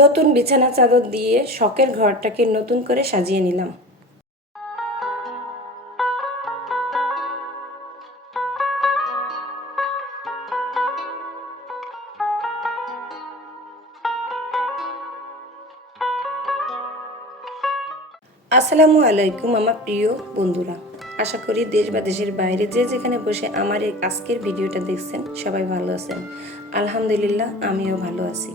নতুন বিছানা চাদর দিয়ে শখের ঘরটাকে নতুন করে সাজিয়ে নিলাম। আসসালামু আলাইকুম আমার প্রিয় বন্ধুরা। আশা করি দেশ বা দেশের বাইরে যে যেখানে বসে আমার এই আজকের ভিডিওটা দেখছেন সবাই ভালো আছেন। আলহামদুলিল্লাহ, আমিও ভালো আছি।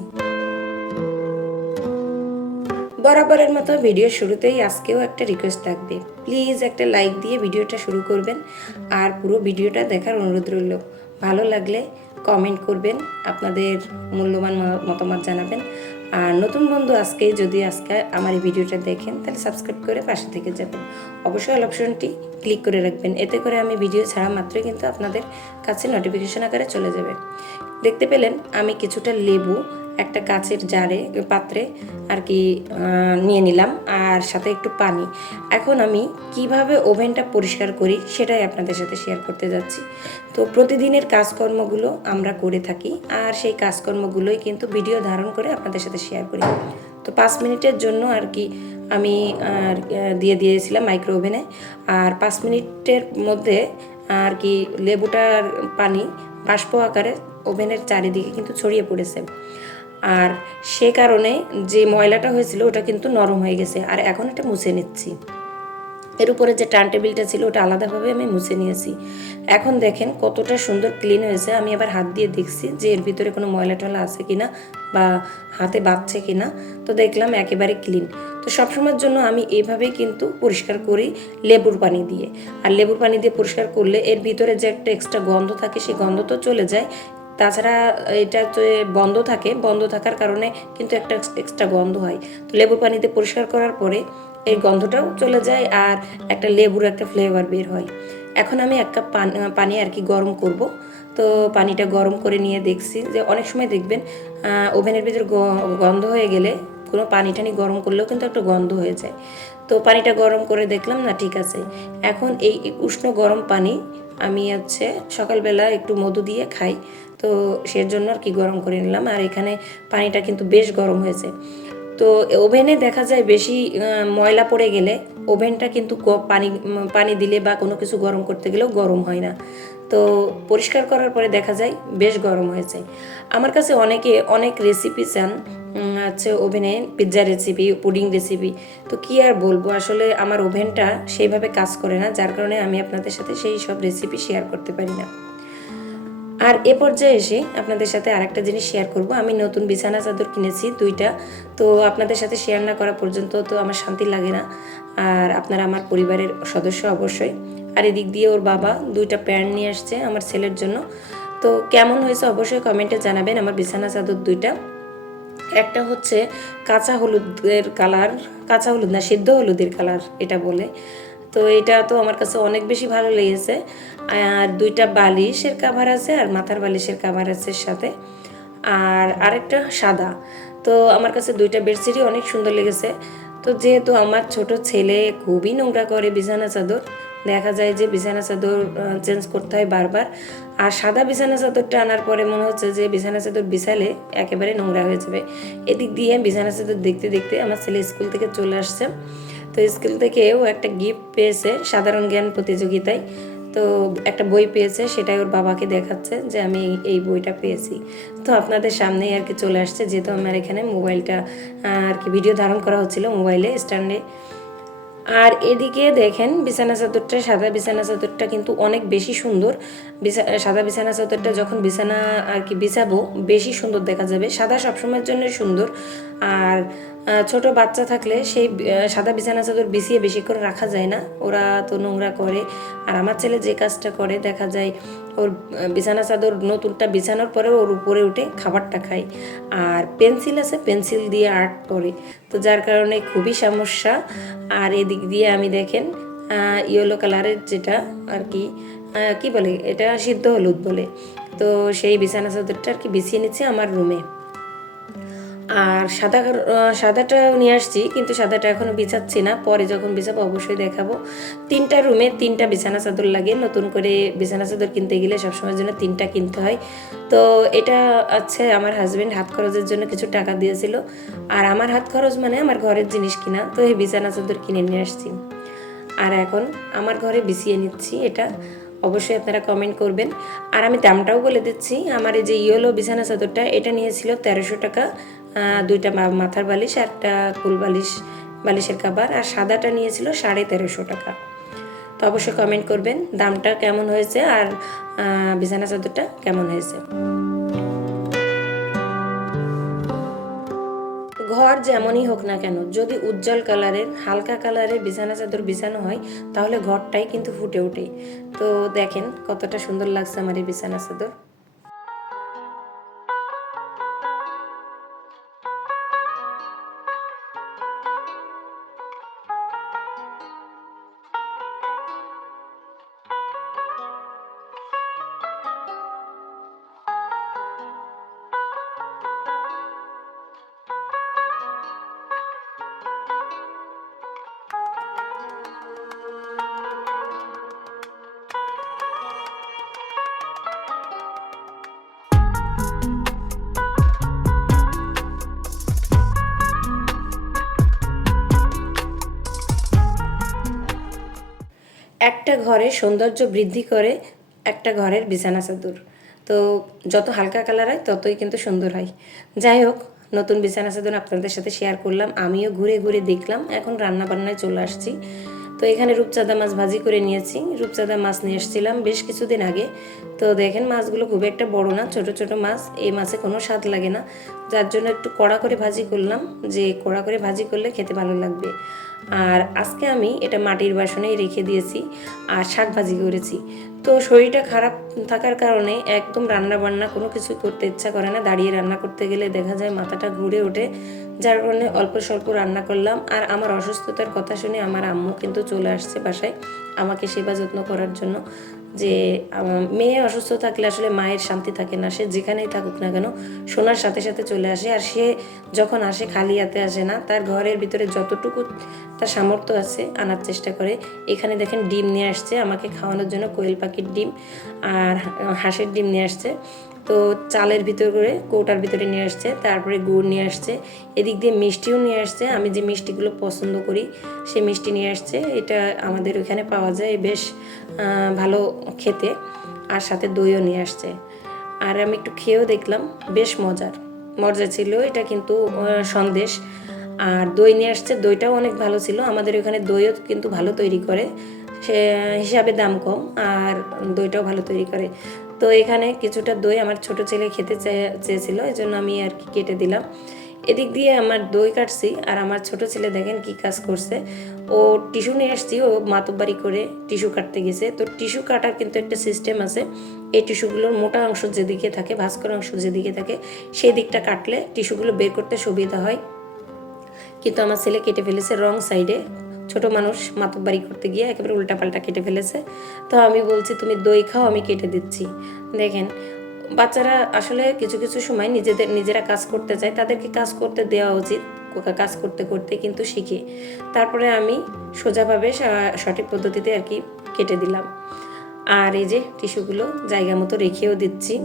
বরাবরের মতো ভিডিও শুরুতেই আজকেও একটা রিকোয়েস্ট থাকবে। প্লিজ একটা লাইক দিয়ে ভিডিওটা শুরু করবেন। আর পুরো ভিডিওটা দেখার অনুরোধ রইল। ভালো লাগলে কমেন্ট করবেন, আপনাদের মূল্যবান মতামত জানাবেন। আর নতুন বন্ধু আজকে, যদি আজকে আমার এই ভিডিওটা দেখেন, তাহলে সাবস্ক্রাইব করে পাশে থেকে যাবেন। অবশ্যই অল অপশনটি ক্লিক করে রাখবেন। এতে করে আমি ভিডিও ছাড়া মাত্রই কিন্তু আপনাদের কাছে নোটিফিকেশন আকারে চলে যাবে। দেখতে পেলেন, আমি কিছুটা লেবু একটা কাচের জারে পাত্রে আর কি নিয়ে নিলাম আর সাথে একটু পানি। এখন আমি কীভাবে ওভেনটা পরিষ্কার করি সেটাই আপনাদের সাথে শেয়ার করতে যাচ্ছি। তো প্রতিদিনের কাজকর্মগুলো আমরা করে থাকি আর সেই কাজকর্মগুলোই কিন্তু ভিডিও ধারণ করে আপনাদের সাথে শেয়ার করি। তো পাঁচ মিনিটের জন্য আর কি আমি আর, দিয়ে দিয়েছিলাম মাইক্রো ওভেনে আর পাঁচ মিনিটের মধ্যে আর কি লেবুটার পানি বাষ্প আকারে ওভেনের চারিদিকে কিন্তু ছড়িয়ে পড়েছে। আর সে কারণে যে ময়লাটা হয়েছিল, ওটা কিন্তু নরম হয়ে গেছে। আর এখন এটা মুছে নিচ্ছি। এর উপরে যে টার্ন টেবিলটা ছিল, ওটা আলাদাভাবে আমি মুছে নিয়েছি। এখন দেখেন কতটা সুন্দর ক্লিন হয়েছে। আমি আবার হাত দিয়ে দেখছি যে এর ভিতরে কোনো ময়লা টলা আছে কিনা বা হাতে বাঁধছে কিনা। তো দেখলাম একেবারে ক্লিন। তো সবসময়ের জন্য আমি এইভাবেই কিন্তু পরিষ্কার করি লেবুর পানি দিয়ে। আর লেবুর পানি দিয়ে পরিষ্কার করলে এর ভিতরে যে একটা এক্সট্রা গন্ধ থাকে, সেই গন্ধ তো চলে যায়। তাছাড়া এটা বন্ধ থাকে, বন্ধ থাকার কারণে কিন্তু একটা এক্সট্রা গন্ধ হয়। তো লেবুর পানিতে পরিষ্কার করার পরে এই গন্ধটাও চলে যায় আর একটা লেবুর একটা ফ্লেভার বের হয়। এখন আমি এক কাপ পানি পানি আর কি গরম করব। তো পানিটা গরম করে নিয়ে দেখছি যে অনেক সময় দেখবেন ওভেনের ভিতর গন্ধ হয়ে গেলে কোনো পানি টানি গরম করলেও কিন্তু একটা গন্ধ হয়ে যায়। তো পানিটা গরম করে দেখলাম, না, ঠিক আছে। এখন এই উষ্ণ গরম পানি আমি হচ্ছে সকালবেলা একটু মধু দিয়ে খাই। তো সেজন্য আর কি গরম করে নিলাম। আর এখানে পানিটা কিন্তু বেশ গরম হয়েছে। তো ওভেনে দেখা যায় বেশি ময়লা পড়ে গেলে ওভেনটা কিন্তু পানি পানি দিলে বা কোনো কিছু গরম করতে গেলেও গরম হয় না। তো পরিষ্কার করার পরে দেখা যায় বেশ গরম হয়েছে। আমার কাছে অনেকে অনেক রেসিপি চান হচ্ছে ওভেনে পিৎজা রেসিপি পুডিং রেসিপি তো কি আর বলব, আসলে আমার ওভেনটা সেইভাবে কাজ করে না, যার কারণে আমি আপনাদের সাথে সেই সব রেসিপি শেয়ার করতে পারি না। আর এ পর্যায়ে এসে আপনাদের সাথে আরেকটা জিনিস শেয়ার করব। আমি নতুন বিছানা চাদর কিনেছি দুইটা। তো আপনাদের সাথে শেয়ার না করা পর্যন্ত তো আমার শান্তি লাগে না। আর আপনারা আমার পরিবারের সদস্য অবশ্যই। আর এদিক দিয়ে ওর বাবা দুইটা প্যান্ট নিয়ে আসছে আমার ছেলের জন্য। তো কেমন হয়েছে অবশ্যই কমেন্টে জানাবেন আমার বিছানা চাদর দুইটা। একটা হচ্ছে কাঁচা হলুদের কালার কাঁচা হলুদ না, সিদ্ধ হলুদের কালার এটা বলে। তো এটা তো আমার কাছে অনেক বেশি ভালো লেগেছে। আর দুইটা বালিশের কাভার আছে আর মাথার বালিশের কাভার আছে সাথে। আর আরেকটা সাদা। তো আমার কাছে দুইটা বেডশিটই অনেক সুন্দর লেগেছে। তো যেহেতু আমার ছোট ছেলে খুবই নোংরা করে বিছানা চাদর, দেখা যায় যে বিছানা চাদর চেঞ্জ করতে হয় বারবার। আর সাদা বিছানা চাদরটা আনার পরে মনে হচ্ছে যে বিছানা চাদর বিছালে একেবারে নোংরা হয়ে যাবে। এদিক দিয়ে বিছানা চাদর দেখতে দেখতে আমার ছেলে স্কুল থেকে চলে আসছে। তো স্কুল থেকে ও একটা গিফট পেয়েছে সাধারণ জ্ঞান প্রতিযোগিতায়। তো একটা বই পেয়েছে, সেটাই ওর বাবাকে দেখাচ্ছে যে আমি এই- বইটা পেয়েছি। তো আপনাদের সামনেই আর কি চলে আসছে, যেহেতু আমার এখানে মোবাইলটা, আর কি ভিডিও ধারণ করা হচ্ছিল মোবাইলে স্ট্যান্ডে আর এদিকে দেখেন, বিছানা চাদরটা, সাদা বিছানা চাদরটা কিন্তু অনেক বেশি সুন্দর। সাদা বিছানা চাদরটা যখন বিছানা আর কি বিছাবো, বেশি সুন্দর দেখা যাবে। সাদা সবসময়ের জন্য সুন্দর। আর ছোট বাচ্চা থাকলে সেই সাদা বিছানা চাদর বিছিয়ে বেশি করে রাখা যায় না। ওরা তো নোংরা করে। আর আমার ছেলে যে কাজটা করে, দেখা যায় ওর বিছানা চাদর নতুনটা বিছানোর পরে ওর উপরে উঠে খাবারটা খায়। আর পেন্সিল আছে, পেন্সিল দিয়ে আর্ট করে। তো যার কারণে খুবই সমস্যা। আর এদিক দিয়ে আমি দেখেন ইয়েলো কালারের যেটা আর কি কি বলে? এটা সিদ্ধ হলুদ বলে। তো সেই বিছানা চাদরটা আর কি বিছিয়ে নিচ্ছে আমার রুমে। আর সাদা সাদাটা নিয়ে আসছি, কিন্তু সাদাটা এখনও বিছাচ্ছি না। পরে যখন বিছাবো অবশ্যই দেখাবো। তিনটা রুমে তিনটা বিছানা চাদর লাগে। নতুন করে বিছানা চাদর কিনতে গেলে সবসময়ের জন্য তিনটা কিনতে হয়। তো এটা আছে, আমার হাজব্যান্ড হাত খরচের জন্য কিছু টাকা দিয়েছিল। আর আমার হাত খরচ মানে আমার ঘরের জিনিস কিনা। তো এই বিছানা চাদর কিনে নিয়ে আসছি। আর এখন আমার ঘরে বিছিয়ে নিচ্ছি এটা। অবশ্যই আপনারা কমেন্ট করবেন। আর আমি দামটাও বলে দিচ্ছি। আমার এই যে ইয়েলো বিছানা চাদরটা, এটা নিয়েছিল তেরোশো টাকা। দুইটা মাথার বালিশ, একটা কুল বালিশ, বালিশের কাবার, আর সাদাটা নিয়েছিল সাড়ে তেরোশো টাকা। তো অবশ্যই কমেন্ট করবেন, দামটা কেমন হয়েছে আর বিছানা চাদরটা কেমন হয়েছে। ঘর যেমনই হোক না কেন, যদি উজ্জ্বল কালারের, হালকা কালারের বিছানা চাদর বিছানো হয়, তাহলে ঘরটাই কিন্তু ফুটে ওঠে। তো দেখেন কতটা সুন্দর লাগছে আমার এই বিছানা চাদর। একটা ঘরে সৌন্দর্য বৃদ্ধি করে একটা ঘরের বিছানা চাদর। তো যত হালকা কালার হয়, ততই কিন্তু সুন্দর হয়। যাই হোক, নতুন বিছানা চাদর আপনাদের সাথে শেয়ার করলাম। আমিও ঘুরে ঘুরে দেখলাম। এখন রান্না বান্নায় চলে আসছি। তো এখানে রূপচাঁদা মাছ ভাজি করে নিয়েছি। রূপচাঁদা মাছ নিয়ে এসেছিলাম বেশ কিছুদিন আগে। তো দেখেন মাছগুলো খুব একটা বড় না, ছোট ছোট মাছ। এই মাছে কোনো স্বাদ লাগে না। যার জন্য একটু কড়া করে ভাজি করলাম, যে কড়া করে ভাজি করলে খেতে ভালো লাগবে। আর আজকে আমি এটা মাটির বাসনেই রেখে দিয়েছি আর শাক ভাজি করেছি। তো শরীরটা খারাপ থাকার কারণে একদম রান্না বান্না কোনো কিছু করতে ইচ্ছা করে না। দাঁড়িয়ে রান্না করতে গেলে দেখা যায় মাথাটা ঘুরে ওঠে। যার কারণে অল্প স্বল্প রান্না করলাম। আর আমার অসুস্থতার কথা শুনে আমার আম্মু কিন্তু চলে আসছে বাসায় আমাকে সেবা যত্ন করার জন্য। যে মেয়ে অসুস্থ থাকলে আসলে মায়ের শান্তি থাকে না। সে যেখানেই থাকুক না কেন শোনার সাথে সাথে চলে আসে। আর সে যখন আসে খালি হাতে আসে না, তার ঘরের ভিতরে যতটুকু তার সামর্থ্য আছে আনার চেষ্টা করে। এখানে দেখেন ডিম নিয়ে আসছে, আমাকে খাওয়ানোর জন্য কোয়েল পাখির ডিম আর হাঁসের ডিম নিয়ে আসছে। তো চালের ভিতর করে কৌটার ভিতরে নিয়ে আসছে, তারপরে গুড় নিয়ে আসছে, এদিক দিয়ে মিষ্টিও নিয়ে আসছে। আমি যে মিষ্টিগুলো পছন্দ করি, সে মিষ্টি নিয়ে আসছে। এটা আমাদের ওইখানে পাওয়া যায় বেশ ভালো খেতে। আর সাথে দইও নিয়ে আসছে। আর আমি একটু খেয়েও দেখলাম, বেশ মজার। মজা ছিল, এটা কিন্তু সন্দেশ। আর দই নিয়ে আসছে, দইটাও অনেক ভালো ছিল। আমাদের ওখানে দইও কিন্তু ভালো তৈরি করে। সে, হিসাবে দাম কম আর দইটাও ভালো তৈরি করে। তো এখানে কিছুটা দই আমার ছোট ছেলে খেতে চেয়ে- চেয়েছিল এই জন্য আমি আর কি কেটে দিলাম। এদিক দিয়ে আমার দই কাটছি আর আমার ছোট ছেলে দেখেন কি কাজ করছে। ও টিস্যু নিয়ে আসছি, ও মাতব্বারি করে টিস্যু কাটতে গেছে। তো টিস্যু কাটার কিন্তু একটা সিস্টেম আছে, এই টিস্যুগুলোর মোটা অংশ যেদিকে থাকে, ভাস্কর অংশ যেদিকে থাকে, সেই দিকটা কাটলে টিস্যুগুলো বের করতে সুবিধা হয়। কিন্তু আমার ছেলে কেটে ফেলেছে রং সাইডে। ছোট মানুষ মাতব্বারি করতে গিয়ে একেবারে উল্টাপাল্টা কেটে ফেলেছে। তো আমি বলছি, তুমি দই খাও, আমি কেটে দিচ্ছি। দেখেন, বাচ্চারা আসলে কিছু কিছু সময় নিজেদের, নিজেরা কাজ করতে চায়। তাদেরকে কাজ করতে দেওয়া উচিত কাজ করতে করতে কিন্তু শিখে। তারপরে আমি সোজাভাবে সঠিক পদ্ধতিতে আর কি কেটে দিলাম। আর এই যে টিস্যুগুলো জায়গা মতো রেখেও দিচ্ছি।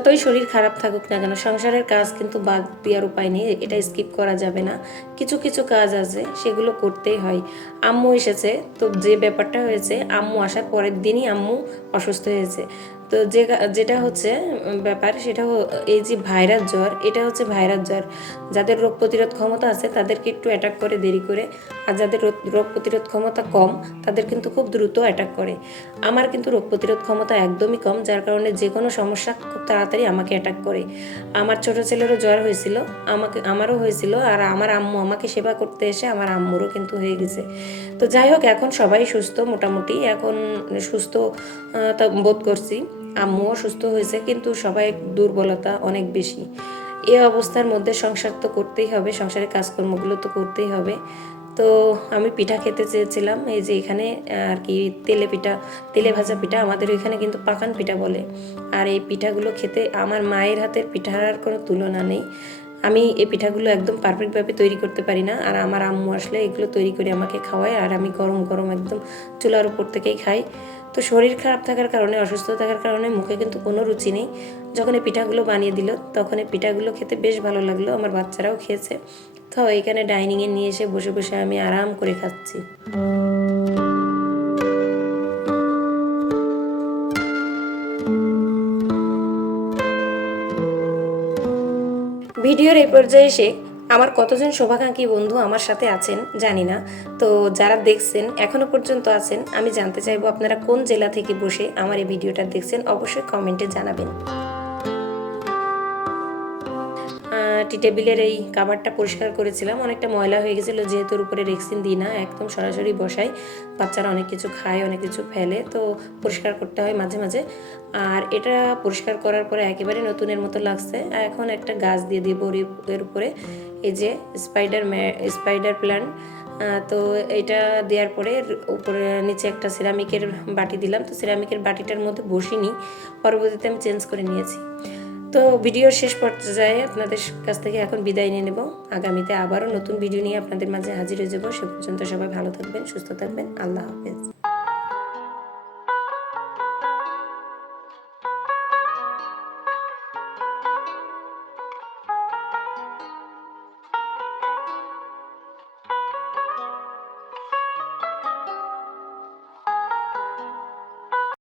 যতই শরীর খারাপ থাকুক না কেন, সংসারের কাজ কিন্তু বাদ দেওয়ার উপায় নেই, এটা স্কিপ করা যাবে না। কিছু কিছু কাজ আছে, সেগুলো করতেই হয়। আম্মু এসেছে, তো যে ব্যাপারটা হয়েছে, আম্মু আসার পরের দিনই আম্মু অসুস্থ হয়েছে। তো যে যেটা হচ্ছে ব্যাপার সেটা এই যে ভাইরাস জ্বর, এটা হচ্ছে ভাইরাস জ্বর। যাদের রোগ প্রতিরোধ ক্ষমতা আছে, তাদেরকে একটু অ্যাটাক করে দেরি করে। আর যাদের রোগ- প্রতিরোধ ক্ষমতা কম, তাদের কিন্তু খুব দ্রুত অ্যাটাক করে। আমার কিন্তু রোগ প্রতিরোধ ক্ষমতা একদমই কম, যার কারণে যে কোনো সমস্যা খুব তাড়াতাড়ি আমাকে অ্যাটাক করে। আমার ছোট ছেলেরও জ্বর হয়েছিল, আমাকে, আমারও হয়েছিল, আর আমার আম্মু আমাকে সেবা করতে এসে আমার আম্মুরও কিন্তু হয়ে গেছে। তো যাই হোক, এখন সবাই সুস্থ মোটামুটি, এখন সুস্থ বোধ করছি। আম্মুও সুস্থ হয়েছে, কিন্তু সবাই দুর্বলতা অনেক বেশি। এই অবস্থার মধ্যে সংসার তো করতেই হবে, সংসারের কাজকর্মগুলো তো করতেই হবে। তো আমি পিঠা খেতে চেয়েছিলাম, এই যে এখানে আর কি, তেলে পিঠা, তেলে ভাজা পিঠা, আমাদের ওইখানে কিন্তু পাকান পিঠা বলে। আর এই পিঠাগুলো খেতে আমার মায়ের হাতের পিঠার আর কোনো তুলনা নেই। আমি এই পিঠাগুলো একদম পারফেক্টভাবে তৈরি করতে পারি না, আর আমার আম্মু আসলে এগুলো তৈরি করে আমাকে খাওয়ায়, আর আমি গরম গরম একদম চুলার উপর থেকেই খাই। তো শরীর খারাপ থাকার কারণে, অসুস্থ থাকার কারণে মুখে কিন্তু কোনো রুচি নেই। যখন এই পিঠাগুলো বানিয়ে দিল, তখন এই পিঠাগুলো খেতে বেশ ভালো লাগল, আমার বাচ্চারাও খেয়েছে। তো এখানে ডাইনিংয়ে নিয়ে এসে বসে বসে আমি আরাম করে খাচ্ছি। ভিডিওর এই পর্যায়ে এসে আমার কতজন শোভাকাঙ্ক্ষী বন্ধু আমার সাথে আছেন জানি না। তো যারা দেখছেন এখনও পর্যন্ত আছেন, আমি জানতে চাইব আপনারা কোন জেলা থেকে বসে আমার এই ভিডিওটা দেখছেন, অবশ্যই কমেন্টে জানাবেন। টি টেবিলের এই কাভারটা পরিষ্কার করেছিলাম। অনেকটা ময়লা হয়ে গেছিল, যেহেতু উপরে রেক্সিন দিই না, একদম সরাসরি বসাই। বাচ্চারা অনেক কিছু খায়, অনেক কিছু ফেলে, তো পরিষ্কার করতে হয় মাঝে মাঝে। আর এটা পরিষ্কার করার পরে একেবারে নতুনের মতো লাগছে। এখন একটা গাছ দিয়ে দিব এর উপরে। এই যে স্পাইডার স্পাইডার প্ল্যান্ট তো এটা দেওয়ার পরে উপরে, নিচে একটা সিরামিকের বাটি দিলাম। তো সিরামিকের বাটিটার মধ্যে বসিনি, পরবর্তীতে আমি চেঞ্জ করে নিয়েছি। তো ভিডিওর শেষ পর্যায়ে আপনাদের কাছ থেকে এখন বিদায় নিয়ে নেব। আগামীতে আবারও নতুন ভিডিও নিয়ে আপনাদের মাঝে হাজির হয়ে যাব। সে পর্যন্ত সবাই ভালো থাকবেন, সুস্থ থাকবেন। আল্লাহ হাফেজ।